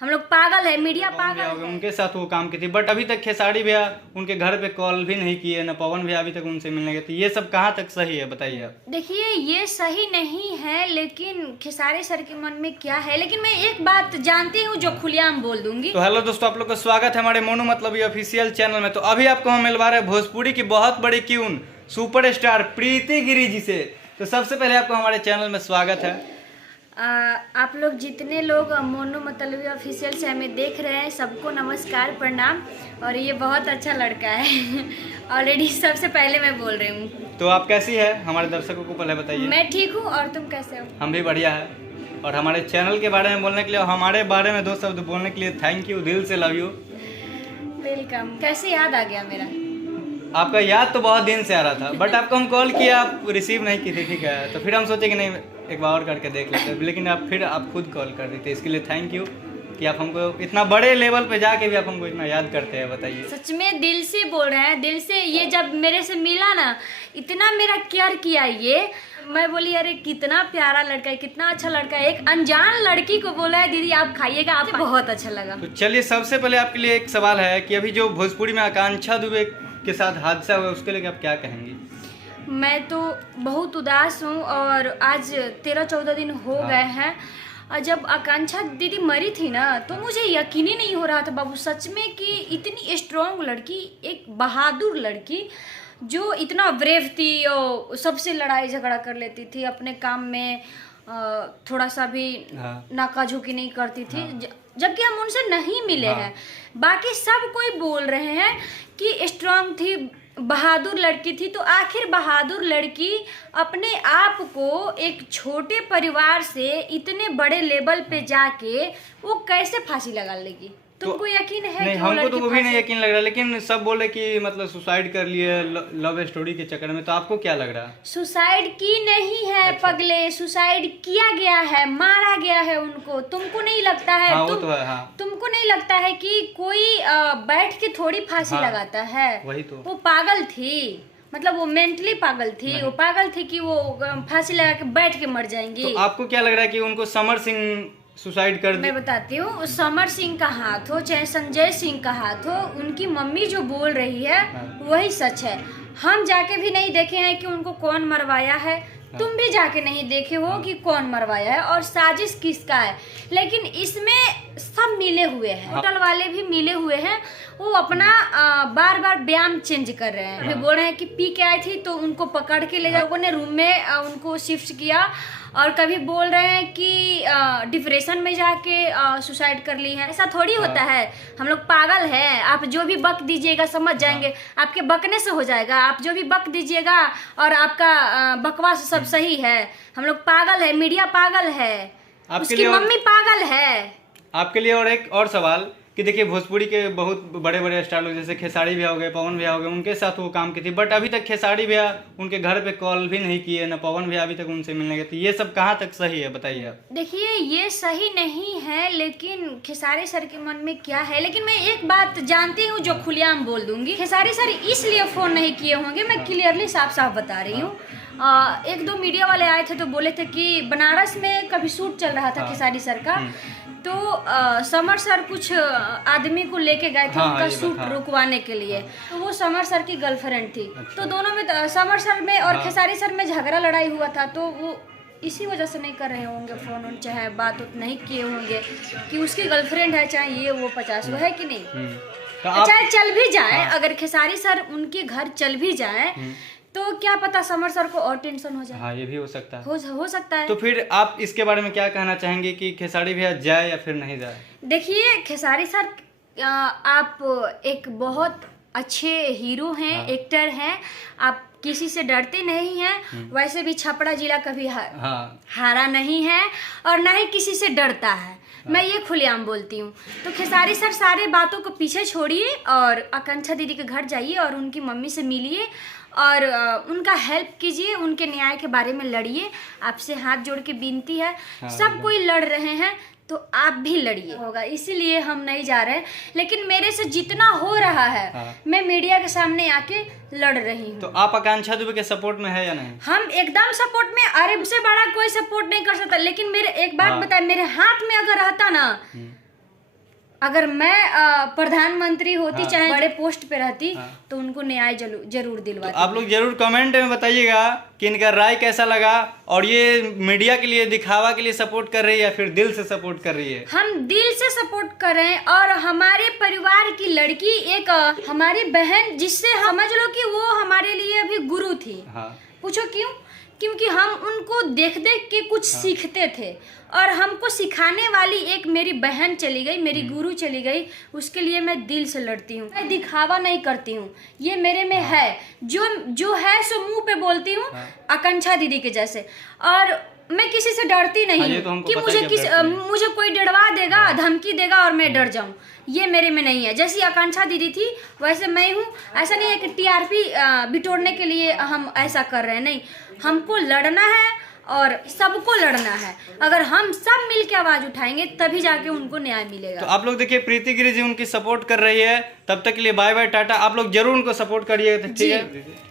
हम लोग पागल है, मीडिया पागल है। उनके साथ वो काम की थी, बट अभी तक खेसारी भैया उनके घर पे कॉल भी नहीं किए, न पवन भैया अभी तक उनसे मिलने गए थे। ये सब कहाँ तक सही है बताइए आप। देखिए ये सही नहीं है, लेकिन खेसारी सर के मन में क्या है, लेकिन मैं एक बात जानती हूँ जो खुलेआम बोल दूंगी। तो हेलो दोस्तों, आप लोग का स्वागत है हमारे मोनू मतलब ऑफिशियल चैनल में। तो अभी आपको हम मिलवा रहे हैं भोजपुरी की बहुत बड़ी क्यून सुपर स्टार प्रीति गिरी जी से। तो सबसे पहले आपको हमारे चैनल में स्वागत है। आप लोग जितने लोग मोनू मतलबी ऑफिशियल से हमें देख रहे हैं सबको नमस्कार प्रणाम। और ये बहुत अच्छा लड़का है ऑलरेडी सबसे पहले मैं बोल रही हूँ। तो आप कैसी है हमारे दर्शकों को पहले बताइए। मैं ठीक हूँ, और तुम कैसे हो? हम भी बढ़िया है। और हमारे चैनल के बारे में बोलने के लिए और हमारे बारे में दो शब्द बोलने के लिए थैंक यू, दिल से लव यू। वेलकम। कैसे याद आ गया मेरा? आपका याद तो बहुत दिन से आ रहा था, बट आपको हम कॉल किया, आप रिसीव नहीं की थी, ठीक है। तो फिर हम सोचे कि नहीं एक बार और करके देख लेते हैं, लेकिन आप खुद कॉल कर दी थी। इसके लिए थैंक यू कि आप हमको इतना बड़े लेवल पे जाके भी आप हमको इतना याद करते हैं। बताइए। सच में दिल से बोल रहे हैं, दिल से। ये जब मेरे से मिला ना, इतना मेरा केयर किया। ये मैं बोली अरे कितना प्यारा लड़का है, कितना अच्छा लड़का है। एक अनजान लड़की को बोला है दीदी आप खाइएगा, आपको बहुत अच्छा लगा। तो चलिए सबसे पहले आपके लिए एक सवाल है कि अभी जो भोजपुरी में आकांक्षा दुबे के साथ हादसा हुआ उसके लिए आप क्या कहेंगी? मैं तो बहुत उदास हूँ, और आज 13-14 दिन हो गए हैं। और जब आकांक्षा दीदी मरी थी ना, तो मुझे यकीन ही नहीं हो रहा था बाबू, सच में, कि इतनी स्ट्रॉन्ग लड़की, एक बहादुर लड़की जो इतना ब्रेव थी और सबसे लड़ाई झगड़ा कर लेती थी, अपने काम में थोड़ा सा भी नाकाझुकी नहीं करती थी। जबकि हम उनसे नहीं मिले हैं। बाकी सब कोई बोल रहे हैं कि स्ट्रॉन्ग थी, बहादुर लड़की थी। तो आखिर बहादुर लड़की अपने आप को एक छोटे परिवार से इतने बड़े लेवल पे जाके वो कैसे फांसी लगा लेगी? तुमको यकीन है? नहीं, हमको तो वो भी नहीं यकीन लग रहा, लेकिन सब बोले कि मतलब सुसाइड कर लिए लव स्टोरी के चक्कर में। तो आपको क्या लग रहा? सुसाइड की नहीं है। अच्छा। पगले, सुसाइड किया गया है, मारा गया है उनको। तुमको नहीं लगता है? हाँ, वो तो है। हाँ। तुमको नहीं लगता है कि कोई बैठ के थोड़ी फांसी लगाता है? वही तो। वो पागल थी, मतलब वो मेंटली पागल थी। वो पागल थी कि वो फांसी लगा के बैठ के मर जाएंगी। तो आपको क्या लग रहा है कि उनको समर सिंह सुसाइड कर दी? मैं बताती हूँ, समर सिंह का हाथ हो चाहे संजय सिंह का हाथ हो, उनकी मम्मी जो बोल रही है वही सच है। हम जाके भी नहीं देखे हैं कि उनको कौन मरवाया है। तुम भी जाके नहीं देखे हो कि कौन मरवाया है और साजिश किसका है। लेकिन इसमें सब मिले हुए हैं, होटल वाले भी मिले हुए हैं। वो अपना बार बार बयान चेंज कर रहे हैं। अभी बोल रहे हैं कि पी के आई थी तो उनको पकड़ के ले गए, लोगों ने रूम में उनको शिफ्ट किया। और कभी बोल रहे हैं कि डिप्रेशन में जाके सुसाइड कर ली है। ऐसा थोड़ी होता है, हम लोग पागल है। आप जो भी बक दीजिएगा समझ जाएंगे, आपके बकने से हो जाएगा। आप जो भी बक दीजिएगा और आपका बकवास सब सही है। हम लोग पागल है, मीडिया पागल है, उसकी मम्मी पागल है। आपके लिए और एक और सवाल कि देखिए भोजपुरी के बहुत बड़े बड़े स्टार लोग जैसे खेसारी भैया हो गए, पवन भैया हो गए, उनके साथ वो काम की थी, बट अभी तक खेसारी भैया उनके घर पे कॉल भी नहीं किए, न पवन भैया अभी तक उनसे मिलने गए थे। ये सब कहाँ तक सही है बताइए आप। देखिए ये सही नहीं है, लेकिन खेसारी सर के मन में क्या है, लेकिन मैं एक बात जानती हूँ जो खुलेआम बोल दूंगी। खेसारी सर इसलिए फोन नहीं किए होंगे, मैं क्लियरली साफ साफ बता रही हूँ। 1-2 मीडिया वाले आए थे तो बोले थे कि बनारस में कभी शूट चल रहा था खेसारी सर का, तो समर सर कुछ आदमी को लेके गए थे उनका शूट रुकवाने के लिए। तो वो समर सर की गर्लफ्रेंड थी। तो दोनों में समर सर में और खेसारी सर में झगड़ा लड़ाई हुआ था। तो वो इसी वजह से नहीं कर रहे होंगे फोन, चाहे बात नहीं किए होंगे कि उसकी गर्लफ्रेंड है, चाहे ये वो 50 वो है कि नहीं। चाहे चल भी जाए, अगर खेसारी सर उनके घर चल भी जाए तो क्या पता समर सर को और टेंशन हो जाए। हाँ, ये भी हो सकता है। हो सकता है। तो फिर आप इसके बारे में क्या कहना चाहेंगे कि खेसारी भैया जाए या फिर नहीं जाए? देखिए खेसारी सर, आप एक बहुत अच्छे हीरो हैं, एक्टर हैं। आप किसी से डरते नहीं हैं। वैसे भी छपरा जिला कभी हारा नहीं है और ना ही किसी से डरता है। मैं ये खुलेआम बोलती हूँ। तो खेसारी सर सारे बातों को पीछे छोड़िए और आकांक्षा दीदी के घर जाइए और उनकी मम्मी से मिलिए और उनका हेल्प कीजिए, उनके न्याय के बारे में लड़िए। आपसे हाथ जोड़ के विनती है। सब कोई लड़ रहे हैं तो आप भी लड़िए। होगा, इसीलिए हम नहीं जा रहे हैं। लेकिन मेरे से जितना हो रहा है मैं मीडिया के सामने आके लड़ रही हूँ। तो आप आकांक्षा दुबे के सपोर्ट में है या नहीं? हम एकदम सपोर्ट में। अरे से बड़ा कोई सपोर्ट नहीं कर सकता। लेकिन मेरे एक बात बताए, मेरे हाथ में अगर रहता ना अगर मैं प्रधानमंत्री होती, हाँ। चाहे बड़े पोस्ट पे रहती, हाँ। तो उनको न्याय जरूर तो दिलवाती। आप लोग जरूर कमेंट में बताइएगा कि इनका राय कैसा लगा, और ये मीडिया के लिए, दिखावा के लिए सपोर्ट कर रही है या फिर दिल से सपोर्ट कर रही है। हम दिल से सपोर्ट कर रहे हैं, और हमारे परिवार की लड़की एक हमारी बहन, जिससे समझ लो कि वो हमारे लिए अभी गुरु थी। हाँ। पूछो क्यों? क्योंकि हम उनको देख देख के कुछ सीखते थे, और हमको सिखाने वाली एक मेरी बहन चली गई, मेरी गुरु चली गई। उसके लिए मैं दिल से लड़ती हूँ, मैं दिखावा नहीं करती हूँ, ये मेरे में है, जो है सो मुंह पे बोलती हूँ, आकांक्षा दीदी के जैसे। और मैं किसी से डरती नहीं ये हूँ तो हमको कि पता है कि आप डरती हैं। मुझे कोई डरवा देगा, धमकी देगा और मैं डर जाऊं, ये मेरे में नहीं है। जैसी आकांक्षा दीदी थी वैसे मैं हूँ। ऐसा नहीं है कि टीआरपी बिटोरने के लिए हम ऐसा कर रहे हैं, नहीं, हमको लड़ना है और सबको लड़ना है। अगर हम सब मिलकर आवाज उठाएंगे तभी जाके उनको न्याय मिलेगा। तो आप लोग देखिए, प्रीति गिरी जी उनकी सपोर्ट कर रही है। तब तक के लिए बाय बाय, टाटा। आप लोग जरूर उनको सपोर्ट करिएगा, ठीक है।